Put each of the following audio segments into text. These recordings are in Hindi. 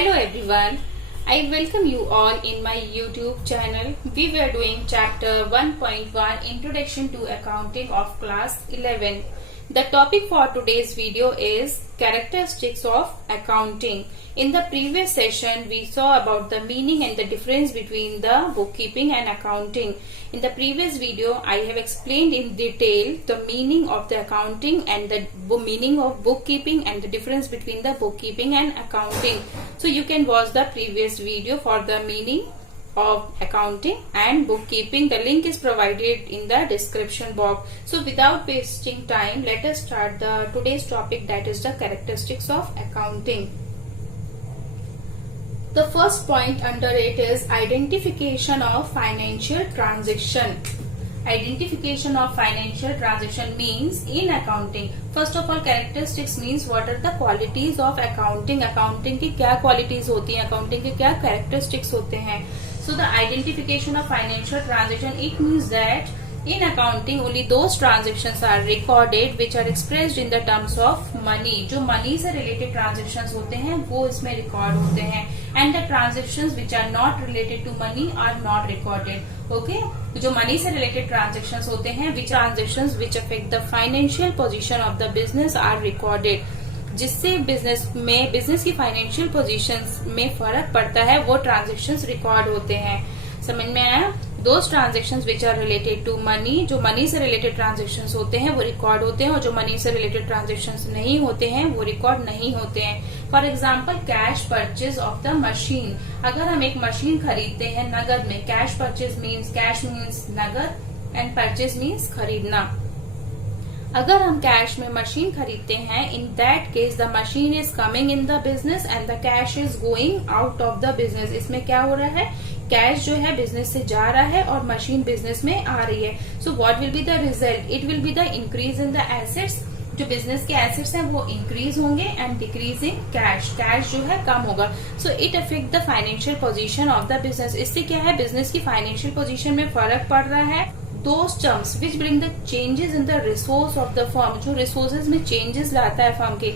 Hello everyone, I welcome you all in my YouTube channel. We were doing chapter 1.1 Introduction to Accounting of class 11. The topic for today's video is characteristics of accounting. In the previous session, we saw about the meaning and the difference between the bookkeeping and accounting. In the previous video, I have explained in detail the meaning of the accounting and the meaning of bookkeeping and the difference between the bookkeeping and accounting. So you can watch the previous video for the meaning of accounting and bookkeeping. The link is provided in the description box. So without wasting time, let us start today's topic, that is the characteristics of accounting. The first point under it is identification of financial transaction. Identification of financial transaction means in accounting, first of all characteristics means what are the qualities of accounting. accounting की क्या qualities होती हैं, accounting के क्या characteristics होते हैं. So the identification of financial transaction, it means that in accounting only those transactions are recorded which are expressed in the terms of money. जो money से related transactions होते हैं वो इसमें record होते हैं, and the transactions which are not related to money are not recorded. Okay, जो money से related transactions होते हैं, which transactions which affect the financial position of the business are recorded. जिससे बिजनेस की फाइनेंशियल पोजीशंस में फर्क पड़ता है वो ट्रांजेक्शन्स रिकॉर्ड होते हैं. समझ में आया? Those transactions which are related to money, जो मनी से रिलेटेड ट्रांजेक्शन्स होते हैं वो रिकॉर्ड होते हैं, और जो मनी से रिलेटेड ट्रांजेक्शन्स नहीं होते हैं वो रिकॉर्ड नहीं होते हैं. For example cash purchase of the machine. अगर हम एक मशीन खरीदते हैं नगद में, cash purchase means cash means नगद एंड परचेज मीन्स खरीदना. अगर हम कैश में मशीन खरीदते हैं, in that case the machine is coming in the business and the cash is going out of the business. इसमें क्या हो रहा है, कैश जो है बिजनेस से जा रहा है और मशीन बिजनेस में आ रही है. So what will be the result, it will be the increase in the assets. जो बिजनेस के एसेट्स हैं वो इंक्रीज होंगे and decrease in cash, cash जो है कम होगा. So it affect the financial position of the business. इससे क्या है, बिजनेस की फाइनेंशियल पोजीशन में फर्क पड़ रहा है. Those terms which bring the changes in the resource of the firm, जो resources में changes लाता है फर्म के.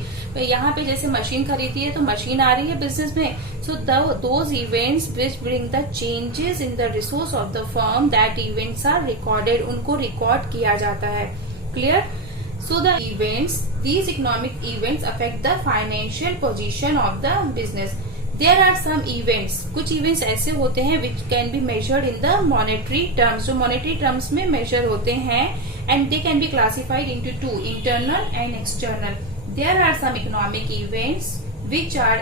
यहाँ पे जैसे मशीन खरीदी है तो मशीन आ रही है बिजनेस में. So those events which bring the changes in the resource of the firm, that events are recorded, उनको रिकॉर्ड किया जाता है. Clear? So the events, these economic events affect the financial position of the business. There are some events, कुछ events ऐसे होते हैं which can be measured in the monetary terms, जो monetary terms में measure होते हैं, and they can be classified into two, internal and external. There are some economic events which are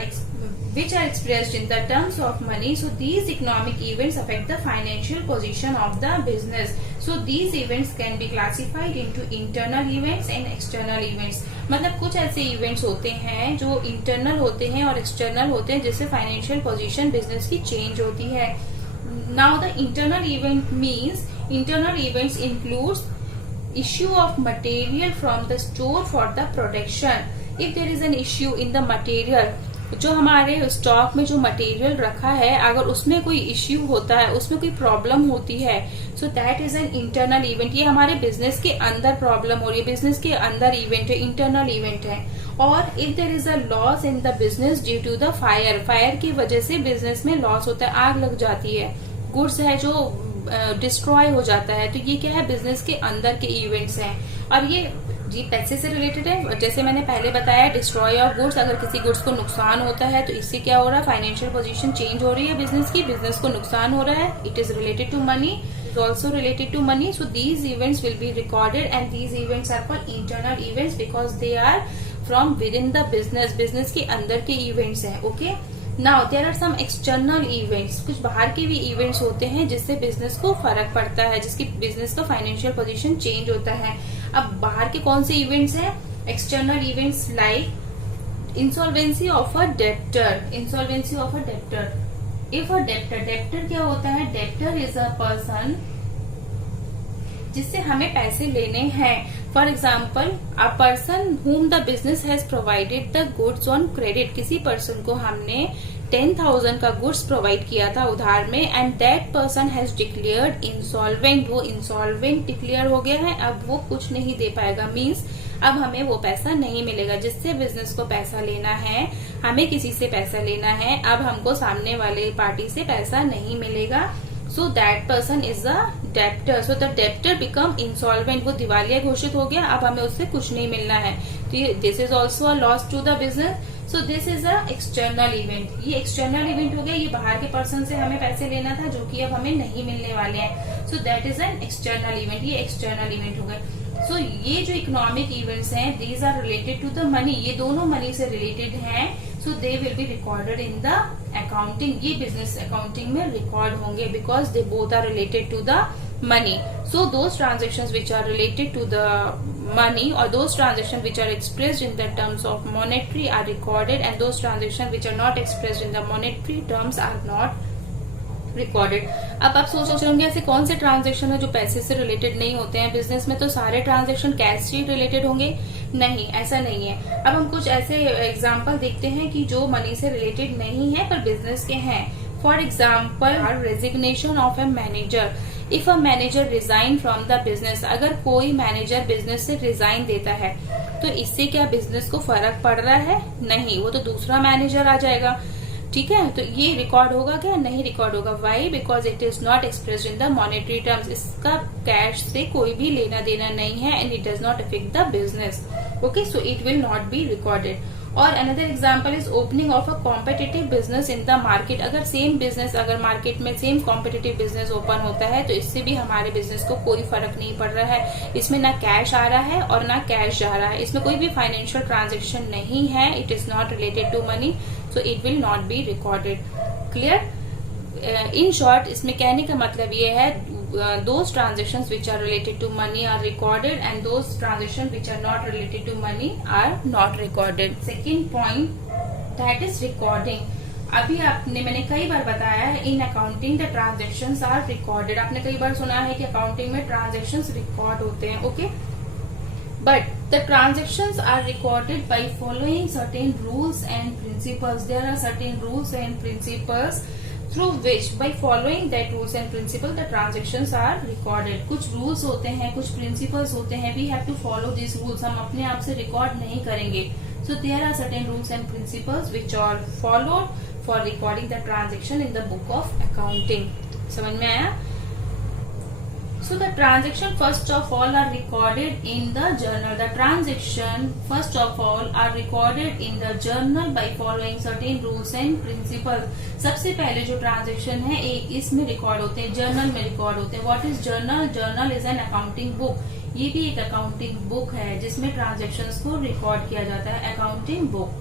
expressed in the terms of money. So these economic events affect the financial position of the business. So these events can be classified into internal events and external events. मतलब कुछ ऐसे इवेंट्स होते हैं जो इंटरनल होते हैं और एक्सटर्नल होते हैं, जिससे फाइनेंशियल पोजीशन बिजनेस की चेंज होती है. Now the internal event means, internal events includes issue of material from the store for the production. If there is an issue in the material, जो हमारे स्टॉक में जो मटेरियल रखा है अगर उसमें कोई इश्यू होता है, उसमें कोई प्रॉब्लम होती है, सो that is an internal event. ये हमारे बिजनेस के अंदर प्रॉब्लम हो रही है, बिजनेस के अंदर इवेंट है, इंटरनल इवेंट है. और if there is a loss in the business due to the fire, fire की वजह से बिजनेस में लॉस होता है, आग लग जाती है, गुड्स है जो डिस्ट्रॉय हो जाता है, तो ये क्या है, बिजनेस के अंदर के इवेंट्स हैं. और ये जी पैसे से रिलेटेड है. जैसे मैंने पहले बताया, डिस्ट्रॉय ऑफ गुड्स, अगर किसी गुड्स को नुकसान होता है तो इससे क्या हो रहा है, फाइनेंशियल पोजीशन चेंज हो रही है बिजनेस की, बिजनेस को नुकसान हो रहा है. It is related to money, is also related to money. So these events will be recorded and these events are called internal events because they are from within the business, business के अंदर के इवेंट्स हैं. Okay, now there are some external events. कुछ बाहर के भी इवेंट्स होते हैं जिससे बिजनेस को फर्क पड़ता है, जिसकी बिजनेस का फाइनेंशियल पोजीशन चेंज होता है. अब बाहर के कौन से इवेंट्स हैं, external events like insolvency of a debtor. Insolvency of a debtor, if a debtor क्या होता है, डेप्टर इज अ पर्सन जिससे हमें पैसे लेने हैं. For example, a person whom the business has provided the goods on credit. किसी पर्सन को हमने 10,000 का गुड्स प्रोवाइड किया था उधार में, and that person has declared insolvent. वो इंसॉल्वेंट डिक्लेयर हो गया है, अब वो कुछ नहीं दे पाएगा. मीन्स अब हमें वो पैसा नहीं मिलेगा। जिससे बिजनेस को पैसा लेना है, हमें किसी से पैसा लेना है, अब हमको सामने वाले पार्टी से पैसा नहीं मिलेगा। So that person is a debtor. So the debtor become insolvent, वो दिवालिया घोषित हो गया, अब हमें उससे कुछ नहीं मिलना है। तो this is also a loss to the business. So this is a external event. ये एक्सटर्नल इवेंट हो गया, ये बाहर के पर्सन से हमें पैसे लेना था जो कि अब हमें नहीं मिलने वाले हैं। So that is an external event, ये एक्सटर्नल इवेंट हो गए। सो ये जो इकोनॉमिक इवेंट्स हैं, these are related to the money, ये दोनों मनी से रिलेटेड हैं। So they will be recorded in the accounting, ये बिजनेस अकाउंटिंग में रिकॉर्ड होंगे because they both are related to the money. So those transactions which are related to the money or those transactions which are expressed in the terms of monetary are recorded, and those transactions which are not expressed in the monetary terms are not recorded. अब आप सोच रहे होंगे ऐसे कौन से ट्रांजेक्शन है जो पैसे से रिलेटेड नहीं होते हैं। बिजनेस में तो सारे ट्रांजेक्शन कैश से रिलेटेड होंगे, नहीं, ऐसा नहीं है। अब हम कुछ ऐसे एग्जाम्पल देखते हैं कि जो मनी से रिलेटेड नहीं है पर बिजनेस के हैं। For example, resignation of a manager. If a manager resign from the business, अगर कोई मैनेजर बिजनेस से रिजाइन देता है तो इससे क्या बिजनेस को फर्क पड़ रहा है? नहीं, वो तो दूसरा मैनेजर आ जाएगा। ठीक है, तो ये रिकॉर्ड होगा क्या? नहीं रिकॉर्ड होगा। Why? Because it is not expressed in the monetary terms, इसका कैश से कोई भी लेना देना नहीं है and it does not affect the business. Okay, so it will not be recorded. और another example is opening of a competitive business in the market. अगर सेम बिजनेस, अगर मार्केट में सेम कॉम्पिटिटिव बिजनेस ओपन होता है तो इससे भी हमारे बिजनेस को कोई फर्क नहीं पड़ रहा है। इसमें ना कैश आ रहा है और ना कैश जा रहा है, इसमें कोई भी फाइनेंशियल ट्रांजेक्शन नहीं है, it is not related to money, so it will not be recorded. Clear? In short, इसमें कहने का मतलब ये है, those transactions which are related to money are recorded and those transactions which are not related to money are not recorded. Second point, that is recording. अभी मैंने कई बार बताया है, in accounting the transactions are recorded. आपने कई बार सुना है कि अकाउंटिंग में ट्रांजेक्शन्स रिकॉर्ड होते हैं। Okay, but the transactions are recorded by following certain rules and principles. There are certain rules and principles through which, by following that rules and principle, the transactions are recorded. कुछ rules होते हैं, कुछ principles होते हैं, we have to follow these rules. हम अपने आप से record नहीं करेंगे। So there are certain rules and principles which are followed for recording the transaction in the book of accounting. समझ में आया? So the transaction first of all are recorded in the journal. The transaction first of all are recorded in the journal by following certain rules and principles. सबसे पहले जो ट्रांजेक्शन है इसमें रिकॉर्ड होते हैं, जर्नल में रिकॉर्ड होते हैं। What is journal? Journal is an accounting book. ये भी एक अकाउंटिंग बुक है जिसमें ट्रांजेक्शन्स को रिकॉर्ड किया जाता है, accounting book.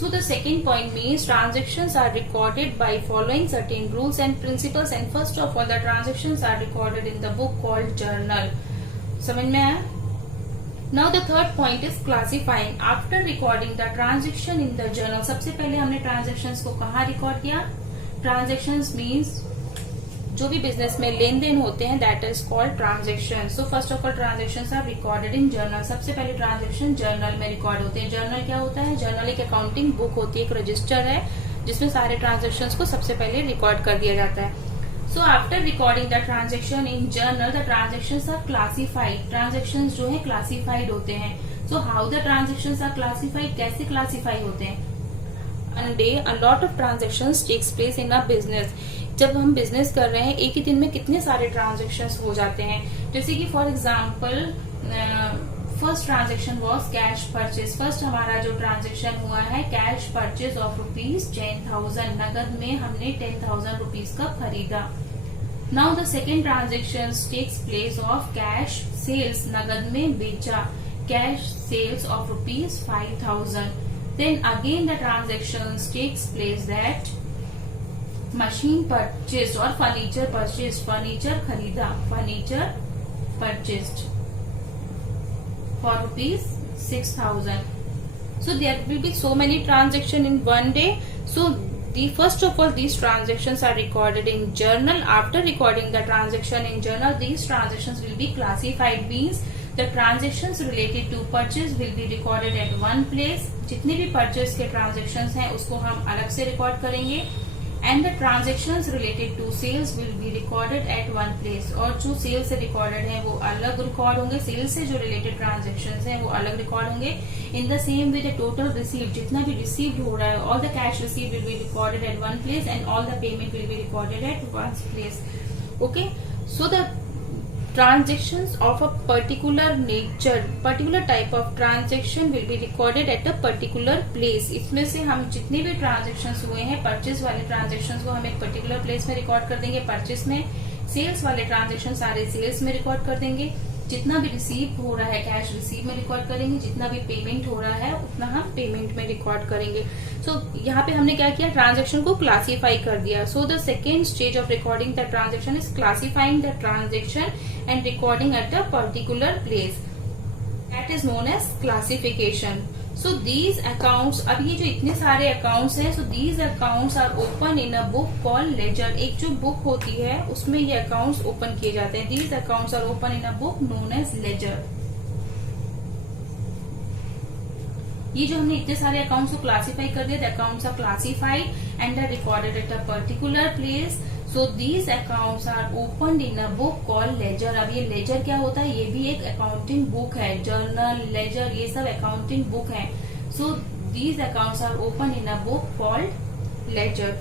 So the second point means transactions are recorded by following certain rules and principles, and first of all the transactions are recorded in the book called journal. समझ में आया? Now the third point is classifying. After recording the transaction in the journal, सबसे पहले हमने transactions को कहाँ रिकॉर्ड किया? Transactions means जो भी बिजनेस में लेन देन होते हैं, that is called transaction. So first of all transactions are recorded in journal. सबसे पहले ट्रांजेक्शन जर्नल में रिकॉर्ड होते हैं। जर्नल क्या होता है? जर्नल एक अकाउंटिंग बुक होती है, एक रजिस्टर है जिसमें सारे ट्रांजेक्शंस को सबसे पहले रिकॉर्ड कर दिया जाता है। So after recording the transaction in journal, the transactions are classified. Transactions जो है क्लासिफाइड होते हैं। So how the transactions are classified? कैसे क्लासिफाई होते हैं? A day a lot of transactions takes place in a business. जब हम बिजनेस कर रहे हैं, एक ही दिन में कितने सारे ट्रांजेक्शन्स हो जाते हैं। जैसे कि for example, first transaction was cash purchase. First हमारा जो ट्रांजेक्शन हुआ है कैश परचेज ऑफ ₹10,000। नगद में हमने 10,000 रुपीज का खरीदा। Now the second transaction takes place of cash sales. नगद में बेचा, cash sales of ₹5,000। Then again the transaction takes place that machine purchase और फर्नीचर परचेज। फर्नीचर खरीदा, furniture purchased for ₹6,000. So there will be so many transactions in one day. So first of all, these transactions are recorded in journal. After recording the transaction in journal, these transactions will be classified. Means the transactions related to purchase will be recorded at one place. जितने भी purchase के transactions हैं उसको हम अलग से record करेंगे। And the transactions related to sales will be recorded at one place, और जो सेल्स से रिकॉर्डेड है वो अलग रिकॉर्ड होंगे, सेल्स से जो रिलेटेड ट्रांजेक्शंस हैं वो अलग रिकॉर्ड होंगे। In the same way the total received, जितना भी रिसीव्ड हो रहा है, all the cash received will be recorded at one place and all the payment will be recorded at one place. Okay, so the transactions of a particular nature, particular type of transaction will be recorded at a particular place। इसमें से हम जितने भी ट्रांजेक्शन्स हुए हैं, परचेज वाले ट्रांजेक्शन्स को हम एक पर्टिकुलर प्लेस में रिकॉर्ड कर देंगे परचेज में, सेल्स वाले ट्रांजेक्शन सारे सेल्स में रिकॉर्ड कर देंगे, जितना भी रिसीव हो रहा है कैश रिसीव में रिकॉर्ड करेंगे, जितना भी पेमेंट हो रहा है उतना हम पेमेंट में रिकॉर्ड करेंगे। सो यहाँ पे हमने क्या किया, ट्रांजेक्शन को क्लासीफाई कर दिया। So the second stage of recording the transaction is classifying the transaction and recording at a particular place, that is known as classification. So these accounts, अब ये जो इतने सारे अकाउंट्स हैं, so these accounts are open in a book called ledger. एक जो बुक होती है उसमें ये अकाउंट्स ओपन किए जाते हैं। These accounts are open in a book known as ledger. ये जो हमने इतने सारे अकाउंट्स को क्लासीफाई कर दिया, the accounts are classified and are recorded at a particular place. So these accounts are open in a book called ledger. अब ये लेजर क्या होता है, ये भी एक अकाउंटिंग बुक है, जर्नल, लेजर, ये सब अकाउंटिंग बुक है। So these accounts are open in a book called ledger.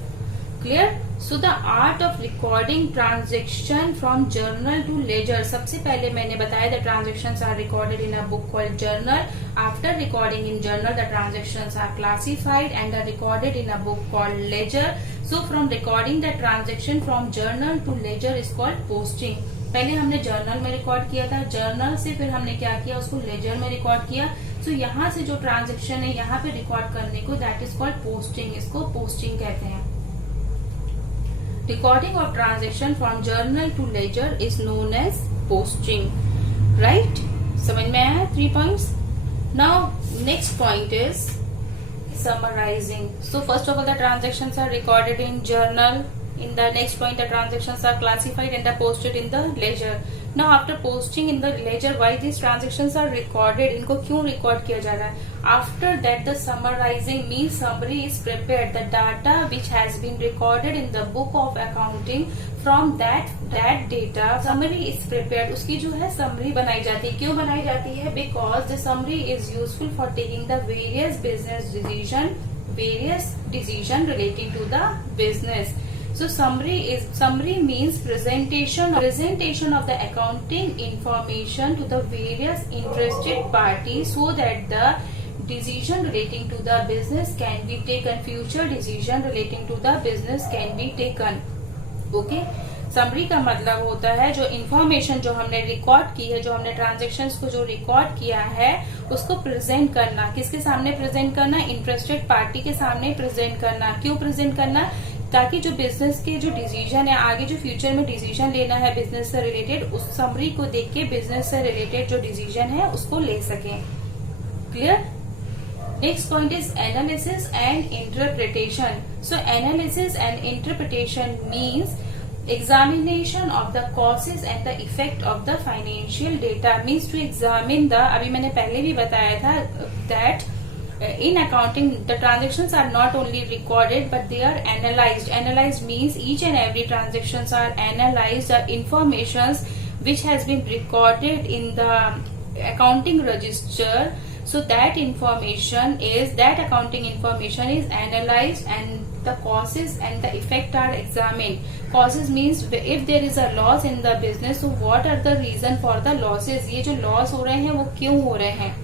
Clear? So the art of recording transaction from journal to ledger. सबसे पहले मैंने बताया the transactions are recorded in a book called journal. After recording in journal the transactions are classified and are recorded in a book called ledger. So from recording the transaction from journal to ledger is called posting. पहले हमने जर्नल में रिकॉर्ड किया था, जर्नल से फिर हमने क्या किया, उसको लेजर में रिकॉर्ड किया। सो यहाँ से जो ट्रांजेक्शन है यहाँ पे रिकॉर्ड करने को दैट इज कॉल्ड पोस्टिंग, इसको पोस्टिंग कहते हैं। Recording of transaction from journal to ledger is known as posting, right? समझ में आया 3 points? Now next point is summarizing. So first of all the transactions are recorded in journal. In the next point the transactions are classified and are posted in the ledger. Now after posting in the ledger, why these transactions are recorded? इनको क्यों रिकॉर्ड किया जा रहा है? After that the summarizing means summary is prepared. The data which has been recorded in the book of accounting, from that data summary is prepared. उसकी जो है summary बनाई जाती है। क्यों बनाई जाती है? Because the summary is useful for taking the various decision relating to the business. So summary means presentation of the accounting information to the various interested parties so that the decision relating to the business can be taken, future decision relating to the business can be taken. Okay? Summary का मतलब होता है जो इन्फॉर्मेशन जो हमने रिकॉर्ड की है, जो हमने ट्रांजेक्शन्स को जो रिकॉर्ड किया है उसको प्रेजेंट करना। किसके सामने प्रेजेंट करना? इंटरेस्टेड पार्टी के सामने प्रेजेंट करना। क्यों प्रेजेंट करना? ताकि जो बिजनेस के जो डिसीजन है, आगे जो फ्यूचर में डिसीजन लेना है बिजनेस से रिलेटेड, उस समरी को देख के बिजनेस से रिलेटेड जो डिसीजन है उसको ले सकें। Clear? Next point is analysis and interpretation. So analysis and interpretation means examination of the causes and the effect of the financial data. Means to examine the, अभी मैंने पहले भी बताया था that in accounting the transactions are not only recorded but they are analyzed. Analyzed means each and every transactions are analyzed. The informations which has been recorded in the accounting register, so that accounting information is analyzed and the causes and the effect are examined. Causes means if there is a loss in the business, so what are the reason for the losses? ये जो loss हो रहे हैं वो क्यों हो रहे हैं?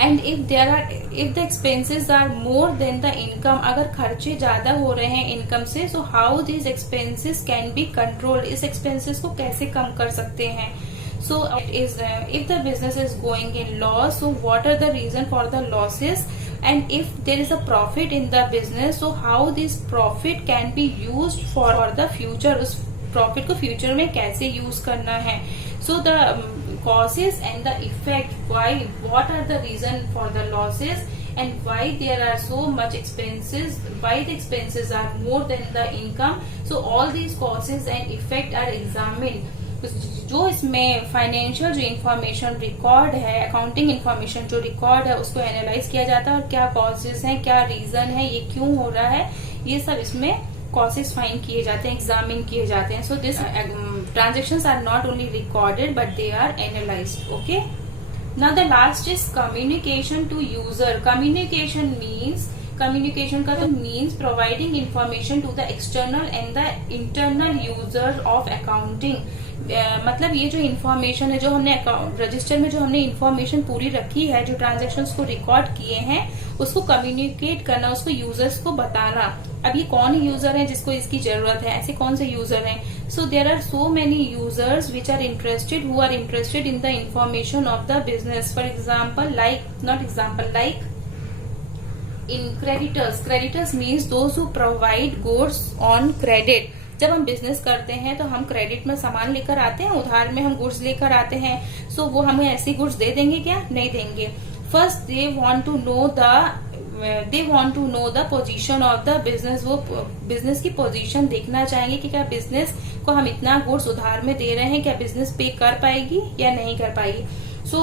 And if the expenses are more than the income, अगर खर्चे ज्यादा हो रहे हैं इनकम से, so how these expenses can be controlled? इस expenses को कैसे कम कर सकते हैं? So it is if the business is going in loss, so what are the reason for the losses? And if there is a profit in the business, so how this profit can be used for the future? उस profit को future में कैसे use करना है? So the causes and the effect, what are the reason for the losses and why there are so much expenses, why the expenses are more than the income? So all these causes and effect are examined. जो इसमें फाइनेंशियल जो इन्फॉर्मेशन रिकॉर्ड है, अकाउंटिंग इन्फॉर्मेशन जो रिकॉर्ड है उसको एनालाइज किया जाता है और क्या कॉजेस हैं, क्या रीजन है, ये क्यों हो रहा है, ये सब इसमें कॉसेस फाइन किए जाते हैं, एग्जामिन किए जाते हैं. So this transactions are not only recorded but they are analysed. Okay. Now the last is communication to user. Communication का तो means providing information to the external and the internal user of accounting. मतलब ये जो इन्फॉर्मेशन है, जो हमने रजिस्टर में जो हमने इन्फॉर्मेशन पूरी रखी है, जो ट्रांजेक्शन्स को रिकॉर्ड किए हैं, उसको कम्युनिकेट करना, उसको यूजर्स को बताना. अब ये कौन यूजर है जिसको इसकी जरूरत है, ऐसे कौन से यूजर हैं? So there are so many users which are interested, who are interested in the information of the business. For example, like in creditors means those who provide goods on credit. जब हम बिजनेस करते हैं तो हम क्रेडिट में सामान लेकर आते हैं, उधार में हम गुड्स लेकर आते हैं. सो वो हमें ऐसी गुड्स दे देंगे क्या? नहीं देंगे. First they want to know the position of the business. वो बिजनेस की पोजीशन देखना चाहेंगे कि क्या बिजनेस को हम इतना गुड्स उधार में दे रहे हैं, क्या बिजनेस पे कर पाएगी या नहीं कर पाएगी. So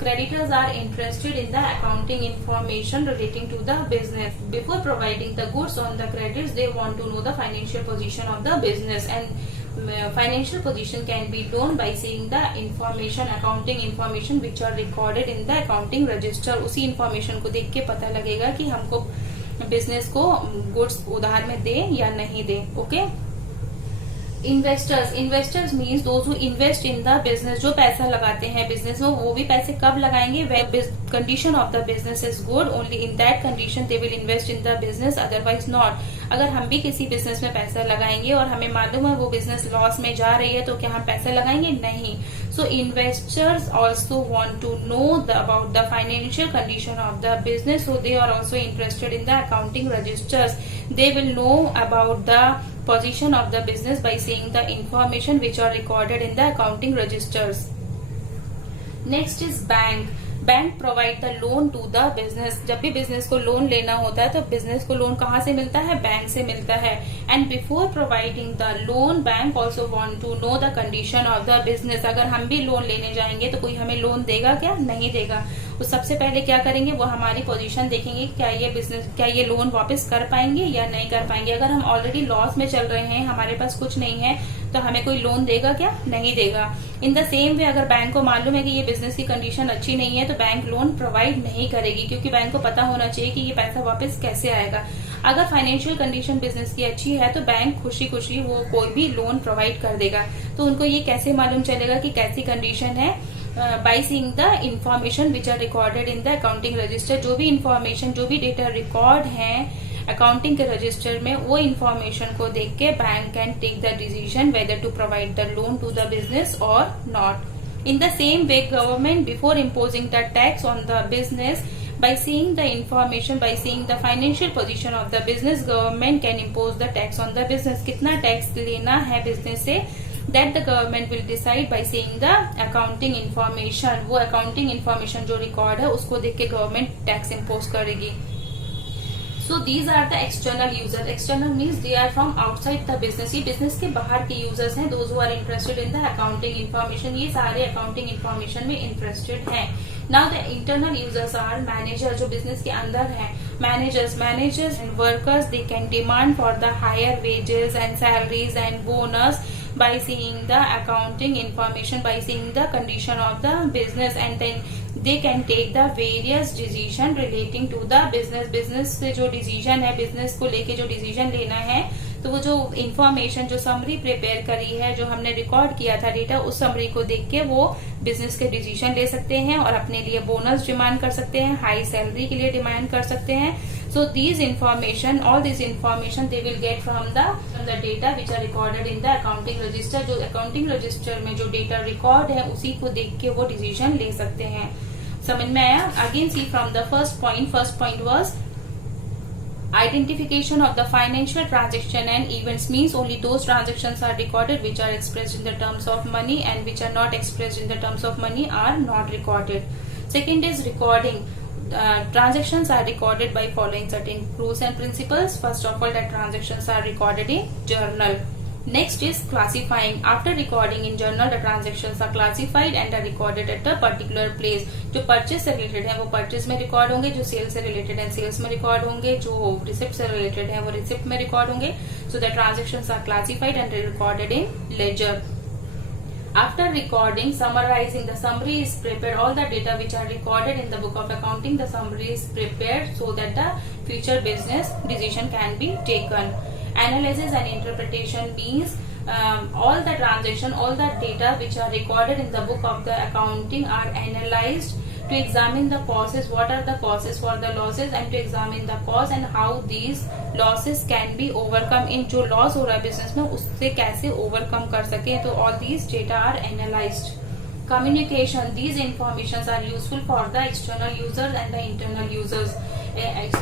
creditors are interested in the accounting information relating to the business. Before providing the goods on the credits, they want to know the financial position of the business, and financial position can be known by seeing the information, accounting information which are recorded in the accounting register. उसी information को देख के पता लगेगा कि हमको बिजनेस को गुड्स उधार में दे या नहीं दे. Okay. Investors means those who invest in the business. जो पैसा लगाते हैं बिजनेस में, वो भी पैसे कब लगाएंगे? When condition of the business is good, only in that condition they will invest in the business, otherwise not. अगर हम भी किसी बिजनेस में पैसा लगाएंगे और हमें मालूम है वो बिजनेस लॉस में जा रही है, तो क्या हम पैसा लगाएंगे? नहीं. सो investors also want to know about the financial condition of the business, so they are also interested in the accounting registers. They will know about the position of the business by seeing the information which are recorded in the accounting registers. Next is bank. Bank provide the loan to the business. जब भी बिजनेस को लोन लेना होता है तो बिजनेस को लोन कहाँ से मिलता है? बैंक से मिलता है. And before providing the loan, bank also want to know the condition of the business. अगर हम भी लोन लेने जाएंगे तो कोई हमें लोन देगा क्या? नहीं देगा. तो सबसे पहले क्या करेंगे? वो हमारी पोजीशन देखेंगे, क्या ये लोन वापस कर पाएंगे या नहीं कर पाएंगे. अगर हम ऑलरेडी लॉस में चल रहे हैं, हमारे पास कुछ नहीं है, तो हमें कोई लोन देगा क्या? नहीं देगा. इन द सेम वे अगर बैंक को मालूम है कि ये बिजनेस की कंडीशन अच्छी नहीं है, तो बैंक लोन प्रोवाइड नहीं करेगी, क्योंकि बैंक को पता होना चाहिए कि ये पैसा वापस कैसे आएगा. अगर फाइनेंशियल कंडीशन बिजनेस की अच्छी है तो बैंक खुशी खुशी वो कोई भी लोन प्रोवाइड कर देगा. तो उनको ये कैसे मालूम चलेगा कि कैसी कंडीशन है? By seeing the information which are recorded in the accounting register. जो भी इंफॉर्मेशन, जो भी डेटा रिकॉर्ड है अकाउंटिंग के रजिस्टर में, वो इंफॉर्मेशन को देख के bank can take the decision whether to provide the loan to the business और not. In the same way, government before imposing the tax on the business, by seeing the information, by seeing the financial position of the business, government can impose the tax on the business. कितना टैक्स लेना है बिजनेस से, that the government will decide by seeing the accounting information. वो accounting information जो रिकॉर्ड है उसको देख के गवर्नमेंट टैक्स इम्पोज करेगी. So these are the external users. External means they are from outside the business. ये business के बाहर के users हैं. Those who are interested in the accounting information. ये सारे accounting information में interested हैं. Now the internal users are managers, जो business के अंदर हैं. Managers and workers, they can demand for the higher wages and salaries and bonus by seeing the accounting information, by seeing the condition of the business, and then they can take the various decision relating to the business. Business से जो decision है, business को लेके जो decision लेना है, तो वो जो इंफॉर्मेशन, जो समरी प्रिपेयर करी है, जो हमने रिकॉर्ड किया था डेटा, उस समरी को देख के वो बिजनेस के डिसीजन ले सकते हैं और अपने लिए बोनस डिमांड कर सकते हैं, हाई सैलरी के लिए डिमांड कर सकते हैं. So these information, all this information they will get from the data which are recorded in the accounting register. जो अकाउंटिंग रजिस्टर में जो डेटा रिकॉर्ड है उसी को देख के वो डिसीजन ले सकते हैं. समझ में आया? Again see from the first point was identification of the financial transaction and events means only those transactions are recorded which are expressed in the terms of money, and which are not expressed in the terms of money are not recorded. Second is recording. Transactions are recorded by following certain rules and principles. First of all, that transactions are recorded in journal. Next is classifying. After recording in journal, the transactions are classified and are recorded at a particular place. जो purchase से related है वो purchase में record होंगे, जो sales से related है sales में record होंगे, जो receipt से related है वो receipt में record होंगे. So the transactions are classified and recorded in ledger. After recording, summarizing, the summary is prepared. All the data which are recorded in the book of accounting, the summary is prepared so that the future business decision can be taken. Analysis and interpretation means all the transaction, all the data which are recorded in the book of the accounting are analyzed to examine the causes, what are the causes for the losses, and to examine the cause and how these losses can be overcome. in जो loss हो रहा है business में उससे कैसे overcome कर सके. तो all these data are analyzed. Communication, these informations are useful for the external users and the internal users.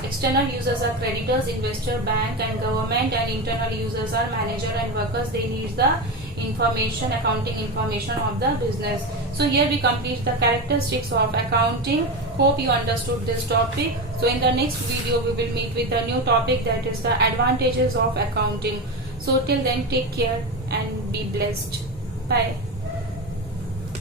External users are creditors, investor, bank and government, and internal users are manager and workers. They need the information, accounting information of the business. So here we complete the characteristics of accounting. Hope you understood this topic. So in the next video we will meet with a new topic, that is the advantages of accounting. So till then, take care and be blessed. Bye.